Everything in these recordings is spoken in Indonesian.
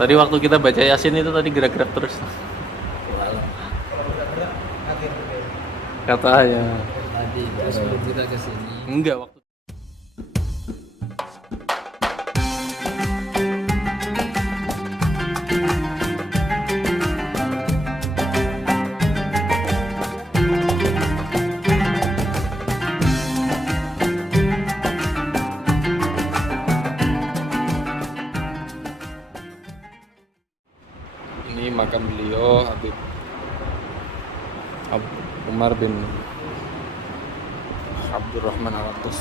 Tadi waktu kita baca Yasin itu tadi gerak-gerak terus. Katanya. Tadi terus sebelum kita kesini. Enggak waktu. Ini makam beliau Habib Umar bin Abdurrahman Al-Abbas.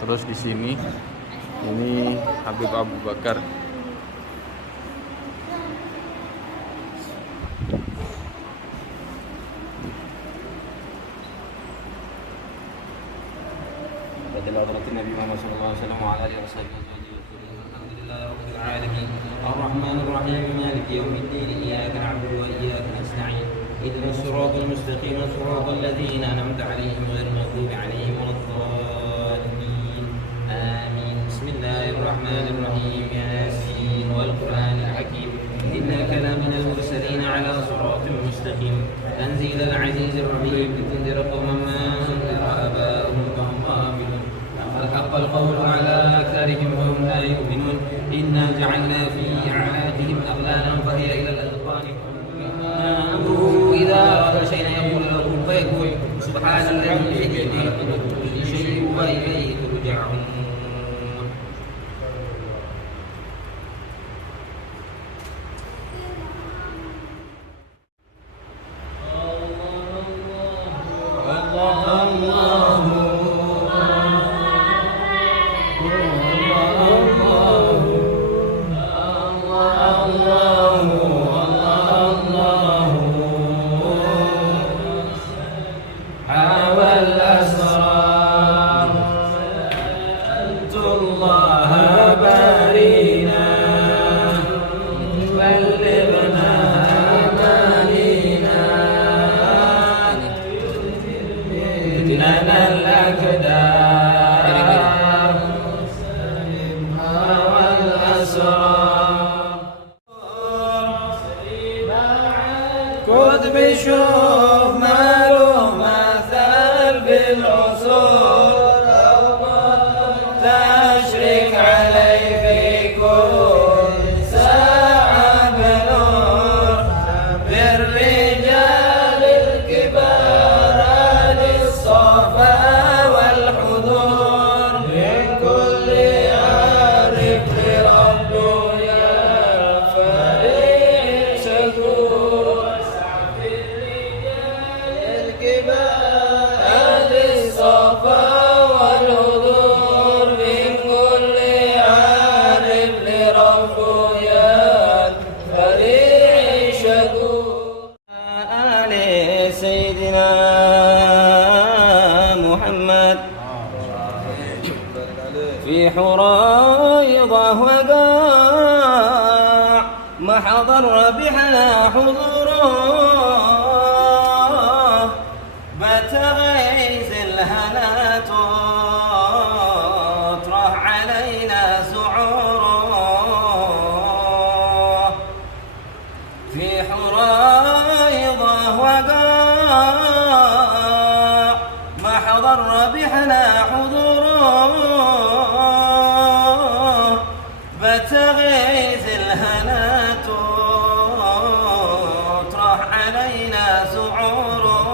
Terus di sini ini Habib Abu Bakar. Nabi Muhammad sallallahu alaihi wasallam wa ala alihi wasallam. Alhamdulillah rabbil alamin. Ar-Rahmanir Rahim. Maliki yaumiddin. Iyyaka na'budu wa iyyaka nasta'in. Ihdinas siratal mustaqim. Siratal ladzina an'amta 'alaihim ghairil maghdubi 'alaihim waladdallin. Amin. Bismillahirrahmanir rahim. Yasin wal Qur'anil hakim. Innaka laminal mursalin 'ala siratal mustaqim. Tanzilal 'azizir rahim. Tunzira qauman ma anzara aba'ahum fahum ghafilun. الحق القول على أكثرهم وهم لا يؤمنون إنا جعلنا في أعناقهم أغلالا فهي إلى الأذقان أمره إذا أراد شيئا يقول له كن فيكون سبحان الذي بيده كل شيء وإليه ترجعون. كنت بشوف ماله مثل بالعصور تشرك علي في كل ساعة بنور بالرجال الكبار للصفا والحضور من كل عارف لربه يا فريق شكور سيدنا محمد في حريضة وقاع ما حضر بحنا حضوره بتغيز الهنا تطرح علينا سعوره في حريضة وقاع ما حضر بحنا حضوره بتغيث الهنا تطرح علينا سعوره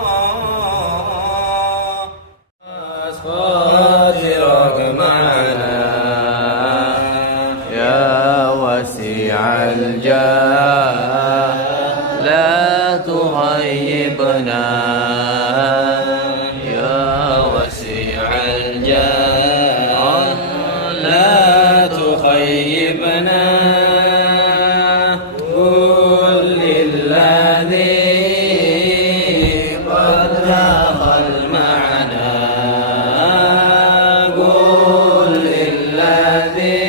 أسفاجرك معنا يا وسيع الجاه لا تغيبنا يا وسيع الجاه لا تخيبنا قل للذي قد دخل معنا قل للذي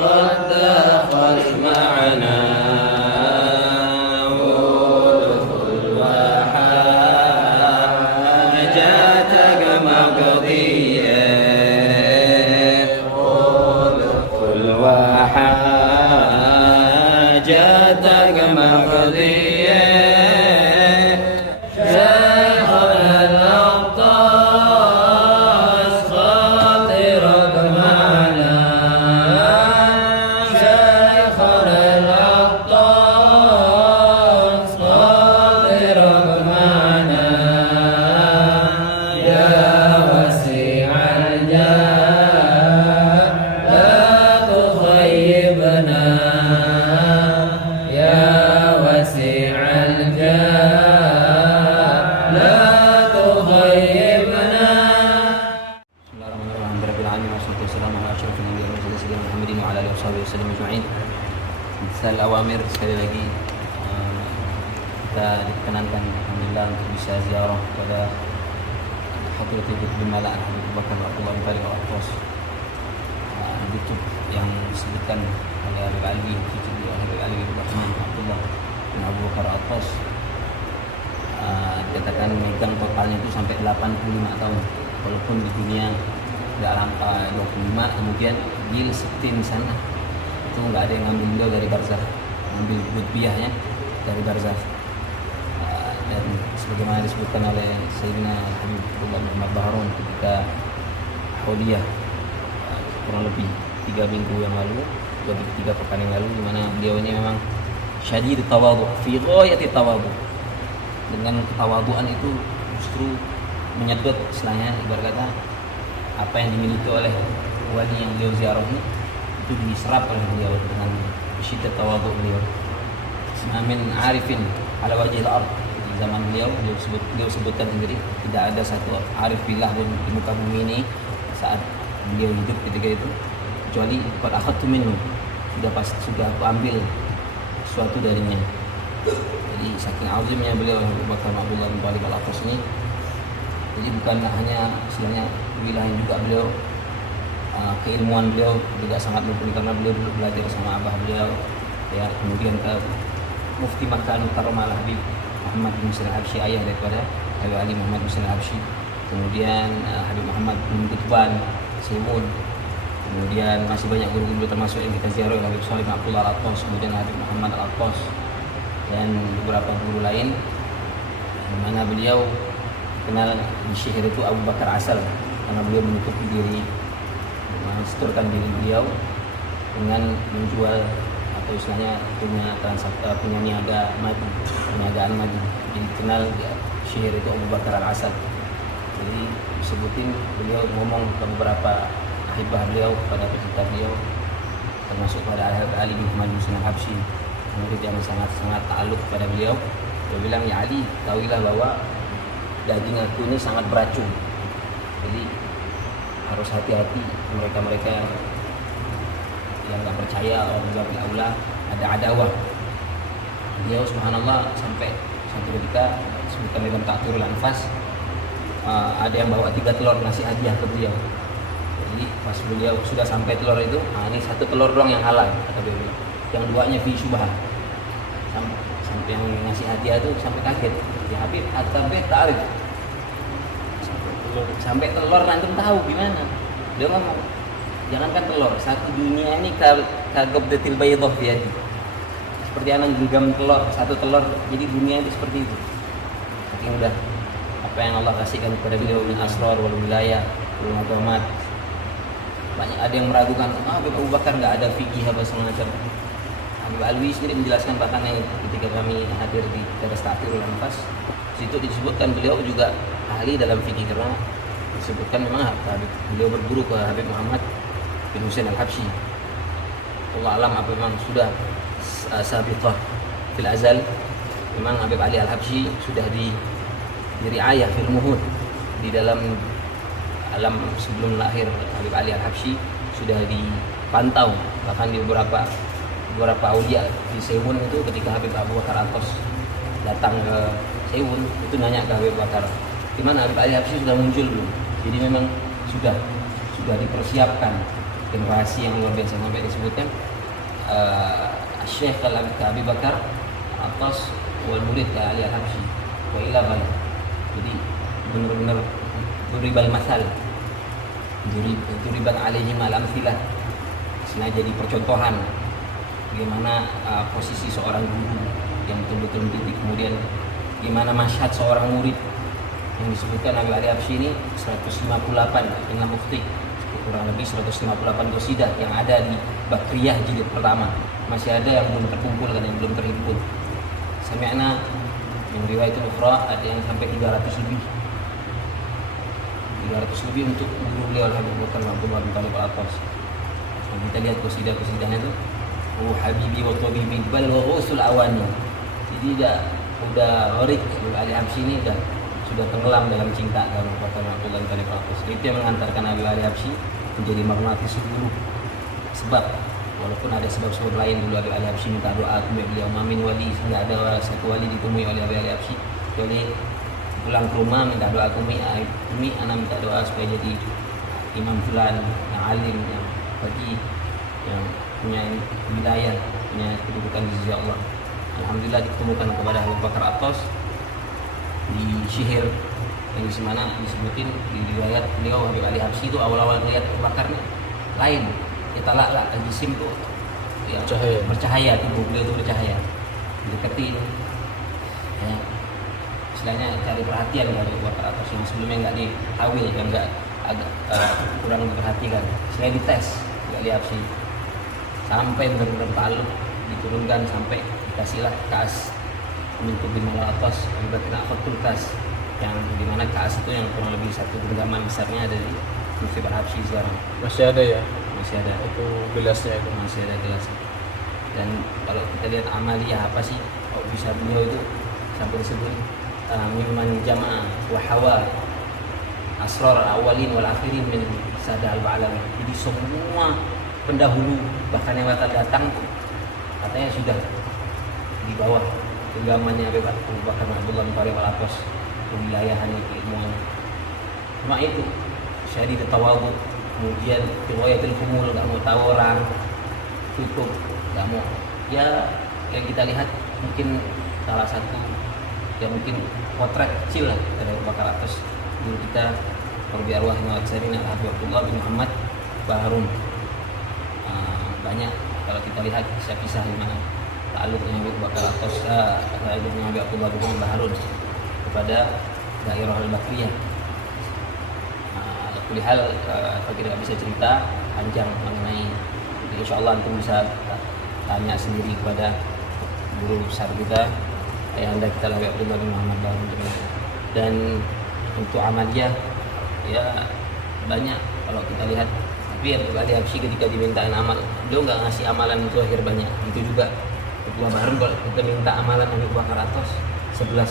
قد دخل معنا wasallam ajma'in. Misal awamir sekali lagi kita dikenankan alhamdulillah untuk bisa ziarah kepada Hadratul bin Mala Abu Bakar Abdullah bin Talib Al-Attas. YouTube yang disebutkan oleh Habib Ali, cucu beliau Habib Ali bin Rahman Abdullah bin Abu Bakar Al-Attas, dikatakan megang totalnya itu sampai 85 tahun, walaupun di dunia tidak sampai 25. Kemudian di Septin sana itu nggak ada yang ngambil beliau dari barzakh, ngambil butbiyahnya dari barzakh. Dan sebagaimana disebutkan oleh Sayyidina Habibullah bin Ahmad Baharun ketika Hudiyah kurang lebih 3 minggu yang lalu, 3 pekan yang lalu, di mana beliau ini memang syadid tawadhu, fi ghayati tawadhu. Dengan ketawaduan itu justru menyedot istilahnya, ibarat kata apa yang dimiliki oleh wali yang beliau ziarahi itu diserap oleh beliau dengan syiddat tawadhu beliau. Amin arifin ala wajhil ardh. Di zaman beliau sebutkan sendiri tidak ada satu arif billah di muka bumi ini saat beliau hidup ketika itu kecuali qad akhadtu minhu, sudah aku ambil sesuatu darinya. Jadi saking azimnya beliau Abu Bakar Abdullah bin Talib Al-Attas ini, jadi bukan hanya istilahnya wilayah juga beliau, keilmuan beliau juga sangat mumpuni karena beliau dulu belajar sama abah beliau ya. Kemudian ke Mufti Makkah Al-Mukarramah Habib Muhammad bin Muslim Al-Habsyi, ayah daripada Habib Ali Muhammad bin Muslim Al-Habsyi. Kemudian Habib Muhammad bin Qutban Sewun. Kemudian masih banyak guru-guru termasuk yang kita ziarah, Habib Shalih bin Abdullah Al-Attas, kemudian Habib Muhammad Al-Attas dan beberapa guru lain, di mana beliau kenal di syair itu Abu Bakar Asal karena beliau menutupi diri, menseturkan diri beliau dengan menjual atau istilahnya punya niaga madu, perniagaan madu. Jadi kenal syair itu Abu Bakar Al-Asal. Jadi disebutin beliau ngomong ke beberapa ahibah beliau, pada pecinta beliau, termasuk pada Ali bin Muhammad bin Muslim Al-Habsyi, murid yang sangat ta'alluq pada beliau. Dia bilang, ya Ali, tahuilah bahwa daging aku ini sangat beracun. Jadi harus hati-hati mereka-mereka yang nggak percaya, orang babil aula, ada adawah. Beliau subhanallah sampai ketika sebutkan dalam Ta'thirul Anfas, ada yang bawa 3 telur ngasih hadiah ke beliau. Jadi pas beliau sudah sampai telur itu, ini 1 telur doang yang halal kata beliau, yang 2-nya fi syubhah. Sampai yang ngasih hadiah itu sampai kaget, ya Habib at-tabih ta'rif, sampai telur nanti tahu gimana. Dia ngomong, jangankan telur, satu dunia ini kagobdatil baydah fi yadi, seperti anak genggam telur, 1 telur, jadi dunia itu seperti itu. Saking udah apa yang Allah kasihkan kepada beliau min asrar wal wilayah wal maqamat. Banyak ada yang meragukan, Habib Abu Bakar nggak ada fikih apa semacam. Habib Alwi sendiri menjelaskan, bahkan ketika kami hadir di Daras Ta'thirul Anfas, situ disebutkan beliau juga ahli dalam fikih karena disebutkan memang beliau berguru ke Habib Muhammad bin Husain Al-Habsyi. Allah alam apa memang sudah sabiqah fil azal. Memang Habib Ali Al-Habsyi sudah diriayah fil muhud, di dalam alam sebelum lahir Habib Ali Al-Habsyi sudah dipantau, bahkan di beberapa aulia di Sewun itu ketika Habib Abu Bakar Al-Attas datang ke Sewun itu nanya ke Habib Bakar, gimana Habib Ali Al-Habsyi sudah muncul belum? Jadi memang sudah dipersiapkan generasi yang luar biasa, sampai disebutkan Syekh Habib Bakar Al-Attas wal murid ke Ali Al-Habsyi wa ila ghayr. Jadi benar-benar duribal masal, duribat alaihim al-amthilah, sengaja jadi percontohan bagaimana posisi seorang guru yang betul-betul mendidik. Kemudian gimana masyhad seorang murid yang disebutkan Habib Ali Al-Habsyi ini 158 dengan mufti, kurang lebih 158 qasidah yang ada di Bakriyah jilid pertama. Masih ada yang belum terkumpul kan, yang belum terhimpun. Sami'na yang riwayat ukhra ada yang sampai 300 lebih untuk guru beliau Habib Bakar Abdullah bin Talib Al-Attas. Kita lihat qasidah-qasidahnya itu, oh habibi wa tabibi bal wa ghusul awani. Jadi udah Habib Ali Al-Habsyi ini sudah tenggelam dalam cinta kepada Bakar Abdullah bin Talib Al-Attas. Itu yang mengantarkan Habib Ali Al-Habsyi menjadi magnatis guru. Sebab walaupun ada sebab-sebab lain. Dulu Habib Ali Habsyi minta doa kepada beliau, mamin wali, tidak ada satu wali ditemui oleh Habib Ali Habsyi kecuali pulang ke rumah minta doa ke Umi, anak minta doa supaya jadi imam fulan yang alim, yang bagi, yang punya hidayah, punya kedudukan di sisi Allah. Alhamdulillah ditemukan kepada Abu Bakar Atos di Syihir, yang di mana disebutin di riwayat beliau Habib Ali Habsyi itu awal-awal melihat Abu Bakar lain, kita lah jisim tuh ya, bercahaya, tubuh beliau itu bercahaya, deketin ya, istilahnya cari perhatian dari Abu Bakar Atos yang sebelumnya nggak ditawil, yang nggak agak kurang diperhatikan. Saya dites Habib Ali Habsyi sampai benar-benar takluk, diturunkan sampai dikasihlah kas untuk Bimal Atos, akibatnya fakultas yang dimana kas itu yang kurang lebih satu genggaman besarnya ada di Mufti Habsyi sekarang. Masih ada ya? Masih ada. Itu gelasnya itu? Masih ada gelasnya. Dan kalau kita lihat amaliyah apa sih, kok bisa beliau itu sampai disebut mimman jamaah wa hawa asrar awalin wal akhirin min sadal ba'alam. Jadi semua pendahulu bahkan yang akan datang katanya sudah di bawah genggamannya Habib Bakar Abdullah bin Tariq Al-Atos, kewilayahannya, keilmuannya. Cuma itu syadid tawadhu, kemudian riwayatul kumul, nggak mau tahu orang, tutup, nggak mau. Ya yang kita lihat mungkin salah satu yang mungkin potret kecil lah dari Abu Bakar Atos. Dulu kita Rabbi Arwahina wa Aksarina Habib Abdullah bin Muhammad Baharun. Banyak kalau kita lihat kisah-kisah di mana ta'alluqnya Habib Bakar Atos, ta'alluqnya Habib Abdullah bin Muhammad Baharun kepada daerah Al-Bakriyah. Kulihal kalau kita bisa cerita panjang mengenai, insya Allah antum bisa tanya sendiri kepada guru besar kita, ayahanda kita Habib Abdullah bin Muhammad Baharun. Dan untuk amaliyah ya banyak kalau kita lihat. Tapi Habib Ali Habsyi ketika dimintain amal, beliau nggak ngasih amalan zahir banyak. Itu juga Abdullah Baharun kalau kita minta amalan Habib Bakar Atos 11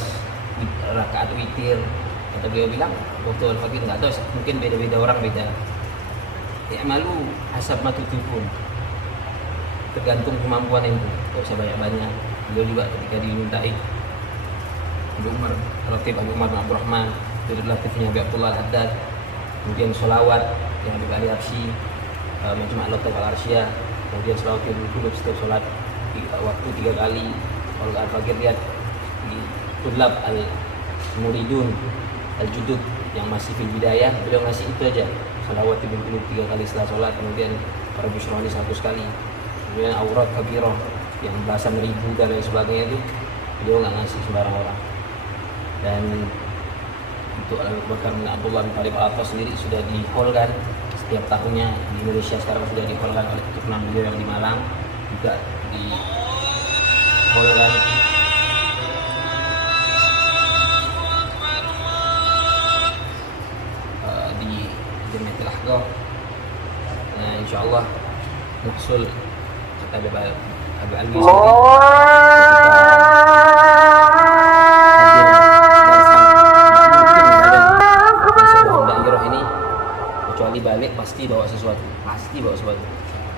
rakaat witir, kata beliau bilang waktu al-fakir nggak tahu, mungkin beda-beda orang beda. Ya malu hasab matutupun, tergantung kemampuan itu, nggak usah banyak-banyak. Beliau juga ketika dimintai Abu Umar Ratib, Abu Umar bin Abdurrahman, itu latifnya Habib Abdullah Al-Haddad, kemudian sholawat yang Habib Ali Habsyi, Majmu' Al-Latif Al-Arsyah, kemudian sholawatul qulub setiap sholat waktu 3 kali. Kalau al-fakir lihat di Tulab Al-Muridun Al-Judud yang masih fil bidayah, beliau ngasih itu aja, sholawatul qulub 3 kali setelah sholat, kemudian para busyroni 100 kali, kemudian aurat kabirah yang belasan ribu dan lain sebagainya itu beliau nggak ngasih sembarang orang. Dan untuk Abu Bakar bin Abdullah bin Tariq Al-Atos sendiri sudah diholkan setiap tahunnya di Indonesia, sekarang sudah diholkan oleh keturunan beliau yang di Malang, juga diholkan di Jamiatul Ahqaf. Nah insyaallah mahsul kata Habib Ali balik pasti bawa sesuatu.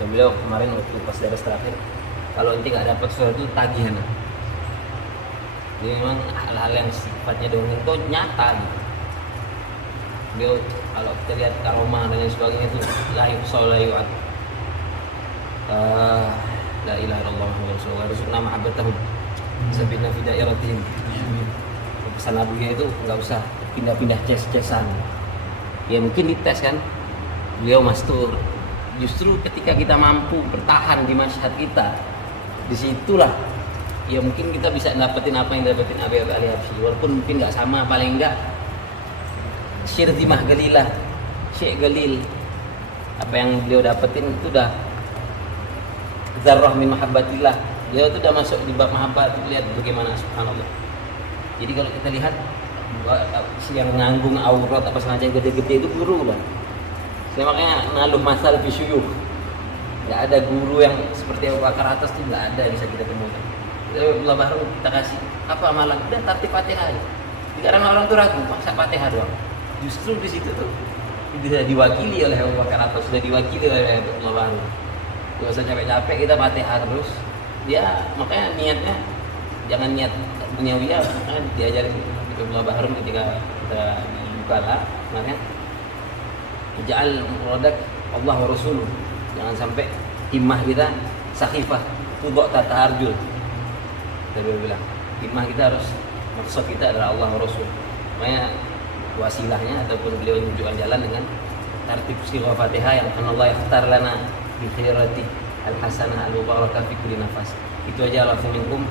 Dan beliau kemarin waktu pas daras terakhir, kalau nanti nggak dapat sesuatu tagihan. Jadi memang hal-hal yang sifatnya dongeng itu nyata gitu. Beliau kalau kita lihat karomah dan lain sebagainya itu la yuhsa la yu'ad. La ilaha illallah Muhammadur Rasulullah, rizqna mahabbatahum sabina fi dairatihim. Pesan Nabi itu nggak usah pindah-pindah ces-cesan. Ya mungkin dites kan, beliau mastur. Justru ketika kita mampu bertahan di masyarakat kita, disitulah ya mungkin kita bisa dapetin apa yang dapetin Habib Ali Habsyi, walaupun mungkin nggak sama, paling enggak Syirdimah Galilah, Syekh Galil, apa yang beliau dapetin itu udah zarrah min mahabbatillah. Beliau itu udah masuk di bab mahabbat. Lihat bagaimana subhanallah. Jadi kalau kita lihat yang nganggung aurat apa sengaja gede-gede itu guru lah. Saya makanya naluh masal fi syuyukh. Nggak ada guru yang seperti Abu Bakar Atos itu, nggak ada yang bisa kita temukan. Abdullah Baharun kita kasih apa amalan, udah tartib Fatihah aja. Karena orang tuh ragu, masa Fatihah doang. Justru di situ tuh sudah diwakili oleh Abu Bakar Atos, sudah diwakili oleh Abdullah Baharun. Gak usah capek-capek kita Fatihah terus. Ya makanya niatnya jangan niat duniawi ya, makanya diajarin itu Abdullah Bahrum ketika kita buka lah makanya ija'al muradak Allah wa Rasuluh. Jangan sampai himmah kita sakifah tudok tata arjul. Saya bilang himmah kita harus, maksud kita adalah Allah wa Rasul. Makanya wasilahnya ataupun beliau menunjukkan jalan dengan tartib sirah Fatihah yang Allah yakhtar lana bi khairati al-hasanah al-mubarakah fi kulli nafas. Itu aja, alafu minkum.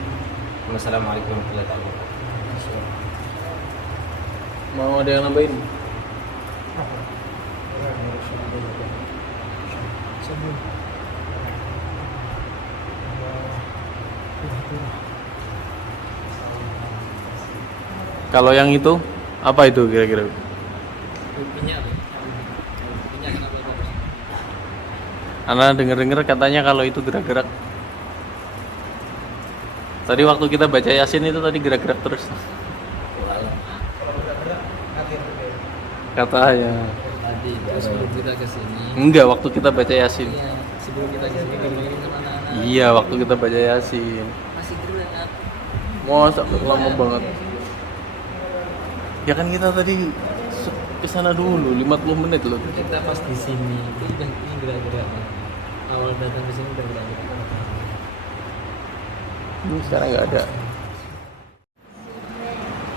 Wassalamualaikum warahmatullahi wabarakatuh. Mau ada yang nambahin? Kalau yang itu apa itu kira-kira? Rupinya apa? Rupinya kenapa bagus? Anda dengar-dengar katanya kalau itu gerak-gerak. Tadi waktu kita baca Yasin itu tadi gerak-gerak terus. Katanya. Tadi sebelum kita kesini. Enggak, waktu kita baca Yasin. Iya, sebelum kita kesini dengerin kan anak-anak. Iya, waktu kita baca Yasin. Masih gerak. Masa lama banget. Ya kan kita tadi ke sana dulu 50 menit loh. Kita pas di sini itu udah ini gerak-gerak. Awal datang ke sini udah gerak-gerak. Ini sekarang nggak ada.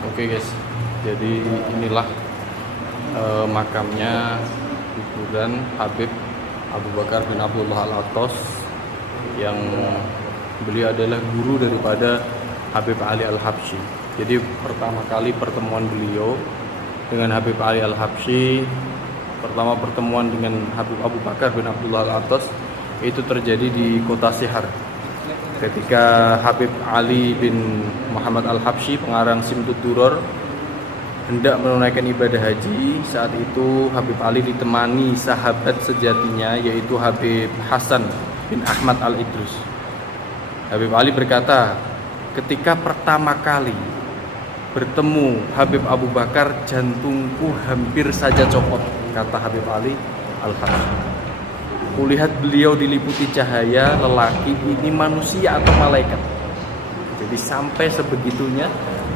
Oke guys, jadi inilah makamnya kuburan Habib Abu Bakar bin Abdullah Al-Attas, yang beliau adalah guru daripada Habib Ali Al-Habsyi. Jadi pertama kali pertemuan beliau dengan Habib Ali Al-Habsyi, pertama pertemuan dengan Habib Abu Bakar bin Abdullah Al-Attas itu terjadi di kota Sihar. Ketika Habib Ali bin Muhammad Al-Habsyi, pengarang Simtud Duror, hendak menunaikan ibadah haji, saat itu Habib Ali ditemani sahabat sejatinya, yaitu Habib Hasan bin Ahmad Al-Idrus. Habib Ali berkata, ketika pertama kali bertemu Habib Abu Bakar, jantungku hampir saja copot, kata Habib Ali Al-Habsyi. Kulihat beliau diliputi cahaya, lelaki ini manusia atau malaikat. Jadi sampai sebegitunya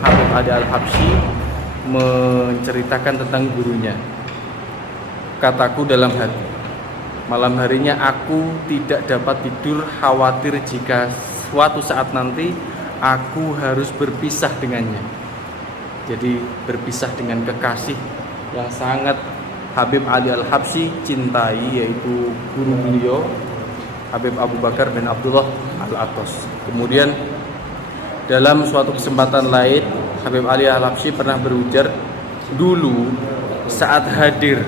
Habib Ali Al-Habsyi menceritakan tentang gurunya. Kataku dalam hati, malam harinya aku tidak dapat tidur, khawatir jika suatu saat nanti aku harus berpisah dengannya. Jadi berpisah dengan kekasih yang sangat Habib Ali Al-Habsyi cintai, yaitu guru beliau Habib Abu Bakar bin Abdullah Al-Attas. Kemudian dalam suatu kesempatan lain Habib Ali Al-Habsyi pernah berujar, dulu saat hadir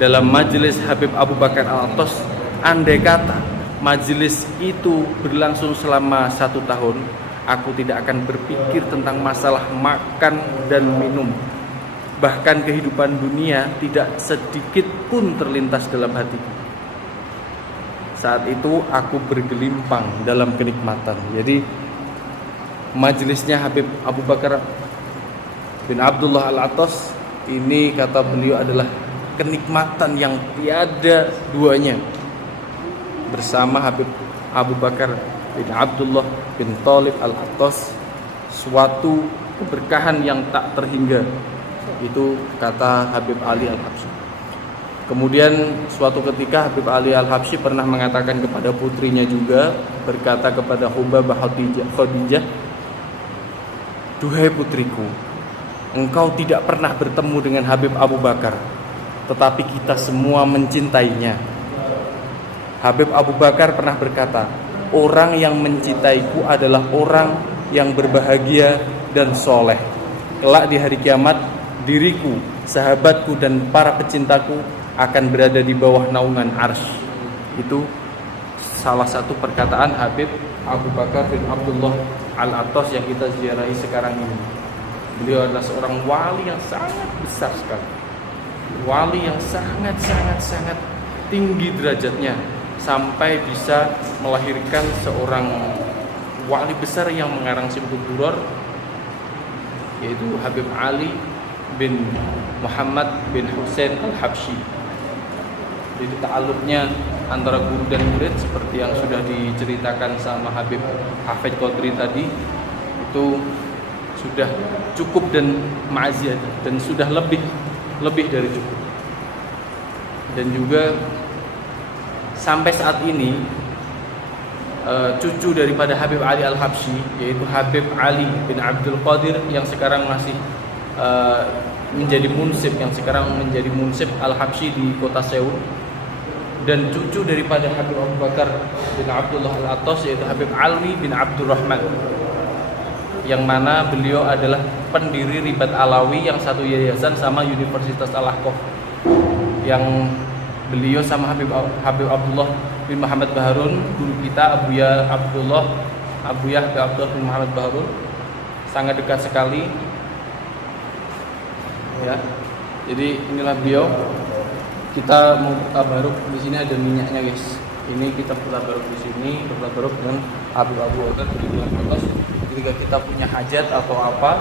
dalam majelis Habib Abu Bakar Al-Attas, andai kata majelis itu berlangsung selama 1 tahun, aku tidak akan berpikir tentang masalah makan dan minum. Bahkan kehidupan dunia tidak sedikit pun terlintas dalam hatiku. Saat itu aku bergelimpang dalam kenikmatan. Jadi majelisnya Habib Abu Bakar bin Abdullah Al-Attas ini, kata beliau, adalah kenikmatan yang tiada duanya. Bersama Habib Abu Bakar bin Abdullah bin Thalib Al-Attas, suatu keberkahan yang tak terhingga. Itu kata Habib Ali Al-Habsyi. Kemudian suatu ketika Habib Ali Al-Habsyi pernah mengatakan kepada putrinya juga, berkata kepada Hubabah Khadijah, duhai putriku, engkau tidak pernah bertemu dengan Habib Abu Bakar, tetapi kita semua mencintainya. Habib Abu Bakar pernah berkata, orang yang mencintaiku adalah orang yang berbahagia dan soleh. Kelak di hari kiamat, diriku, sahabatku, dan para pecintaku akan berada di bawah naungan arsy. Itu salah satu perkataan Habib Abu Bakar bin Abdullah Al-Attas yang kita ziarahi sekarang ini. Beliau adalah seorang wali yang sangat besar sekali, wali yang sangat tinggi derajatnya, sampai bisa melahirkan seorang wali besar yang mengarang Simtud Duror, yaitu Habib Ali bin Muhammad bin Husain Al-Habsyi. Jadi ta'alluqnya antara guru dan murid seperti yang sudah diceritakan sama Habib Hafidz Qadri tadi, itu sudah cukup dan ma'aziyah, dan sudah lebih dari cukup. Dan juga sampai saat ini cucu daripada Habib Ali Al-Habsyi, yaitu Habib Ali bin Abdul Qadir yang sekarang masih menjadi munsib, Al-Habsyi di kota Seoul, dan cucu daripada Habib Abu Bakar bin Abdullah Al-Attas, yaitu Habib Alwi bin Abdurrahman, yang mana beliau adalah pendiri Ribat Alawi yang satu yayasan sama Universitas Al-Ahqaf, yang beliau sama Habib Abdullah bin Muhammad Baharun, guru kita Abuya Abdullah bin Muhammad Baharun, sangat dekat sekali ya. Jadi inilah beliau. Kita mau tabaruk di sini, ada minyaknya guys. Ini kita tabaruk di sini, tabaruk dengan Habib Abu Bakar bin Atas. Jika kita punya hajat atau apa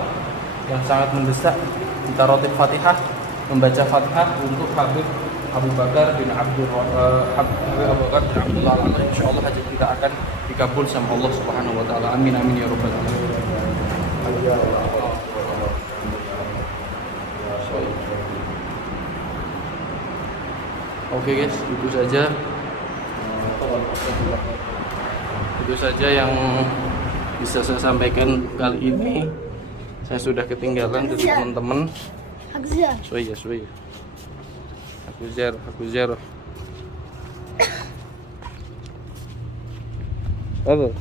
yang sangat mendesak, kita rotib Fatihah, membaca Fatihah untuk Habib Abu Bakar bin Abdullah Al-Attas. Insyaallah hajat kita akan dikabul sama Allah Subhanahu wa taala. Amin amin ya rabbal alamin. Oke guys, itu saja yang bisa saya sampaikan kali ini. Saya sudah ketinggalan dari teman-teman. Suaya. Aku zero. Apa?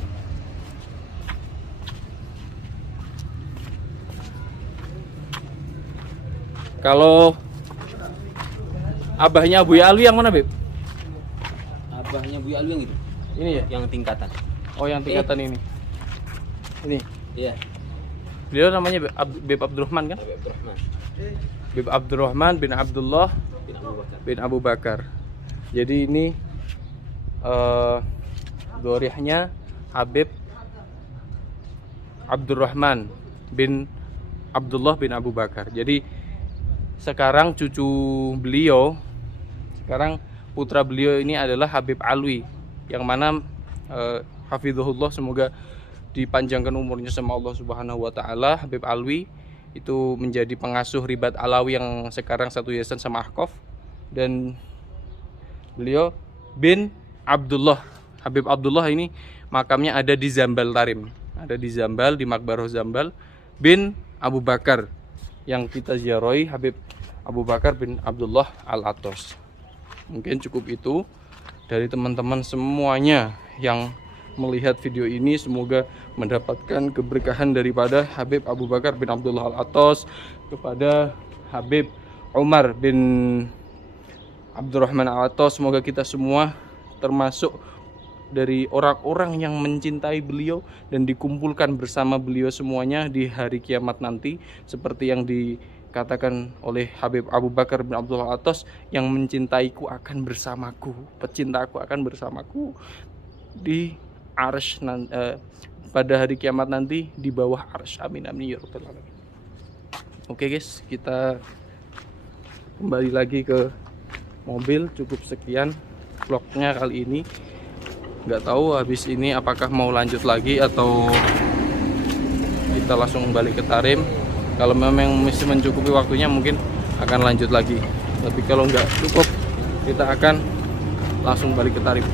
Kalau abahnya Buya Alwi yang mana, Beb? Abahnya Buya Alwi yang itu. Ini ya? Yang tingkatan. Oh, yang tingkatan ini. Ini. Iya. Beliau namanya Beb Abdurrahman kan? Habib Abdurrahman Beb Abdurrahman bin Abdullah bin Abu Bakar. Jadi ini dhorihnya Habib Abdurrahman bin Abdullah bin Abu Bakar. Jadi sekarang cucu beliau, sekarang putra beliau ini adalah Habib Alwi, yang mana hafizahullah, semoga dipanjangkan umurnya sama Allah Subhanahu wa taala. Habib Alwi itu menjadi pengasuh Ribat Alawi yang sekarang satu yayasan sama Ahqaf, dan beliau bin Abdullah. Habib Abdullah ini makamnya ada di Zambal Tarim, ada di Zambal, di Makbaroh Zambal, bin Abu Bakar, yang kita ziarahi Habib Abu Bakar bin Abdullah Al-Attas. Mungkin cukup itu dari teman-teman semuanya yang melihat video ini. Semoga mendapatkan keberkahan daripada Habib Abu Bakar bin Abdullah Al-Attas, kepada Habib Umar bin Abdurrahman Al-Attas. Semoga kita semua termasuk dari orang-orang yang mencintai beliau dan dikumpulkan bersama beliau semuanya di hari kiamat nanti, seperti yang dikatakan oleh Habib Abu Bakar bin Abdullah Al-Attas, yang mencintaiku akan bersamaku, pecintaku akan bersamaku di arsy pada hari kiamat nanti, di bawah arsy. Amin amin ya rabbal alamin. Oke guys, kita kembali lagi ke mobil. Cukup sekian vlognya kali ini. Nggak tahu habis ini apakah mau lanjut lagi atau kita langsung balik ke Tarim. Kalau memang masih mencukupi waktunya mungkin akan lanjut lagi, tapi kalau nggak cukup kita akan langsung balik ke Tarim.